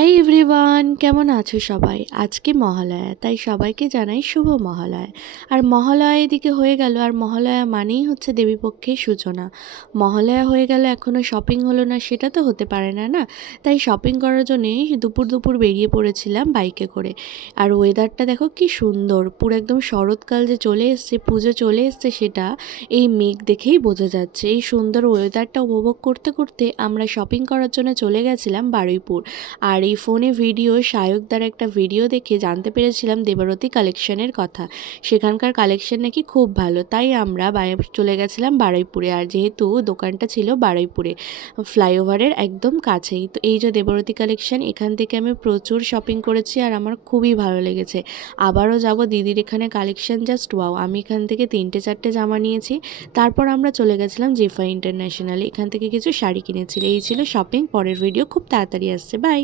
Hi everyone কেমন আছো সবাই? আজকে মহালয়া, তাই সবাইকে জানাই শুভ মহালয়া। আর মহালয়া এদিকে হয়ে গেল, আর মহালয়া মানেই হচ্ছে দেবীপক্ষের সূচনা। মহালয়া হয়ে গেল এখনও শপিং হলো না, সেটা তো হতে পারে না না? তাই শপিং করার জন্যে দুপুর দুপুর বেরিয়ে পড়েছিলাম বাইকে করে। আর ওয়েদারটা দেখো কি সুন্দর, পুরো একদম শরৎকাল যে চলে এসছে, পুজো চলে এসছে, সেটা এই মেঘ দেখেই বোঝা যাচ্ছে। এই সুন্দর ওয়েদারটা উপভোগ করতে করতে আমরা শপিং করার জন্য চলে গেছিলাম বারুইপুর। আর এই ফোনে ভিডিও সায়কদার একটা ভিডিও দেখে জানতে পেরেছিলাম দেবারতী কালেকশনের কথা। সেখানকার কালেকশন নাকি খুব ভালো, তাই আমরা চলে গেছিলাম বারুইপুরে। আর যেহেতু দোকানটা ছিল বারুইপুরে, ফ্লাইওভারের একদম কাছেই। তো এই যে দেবরতী কালেকশন, এখান থেকে আমি প্রচুর শপিং করেছি আর আমার খুবই ভালো লেগেছে। আবারও যাব দিদির এখানে কালেকশন, জাস্ট ওয়াও। আমি এখান থেকে তিনটে, চারটে জামা নিয়েছি। তারপর আমরা চলে গেছিলাম জিফা ইন্টারন্যাশনালে। এখান থেকে কিছু শাড়ি কিনেছিল। এই ছিল শপিং, পরের ভিডিও খুব তাড়াতাড়ি আসছে। বাই!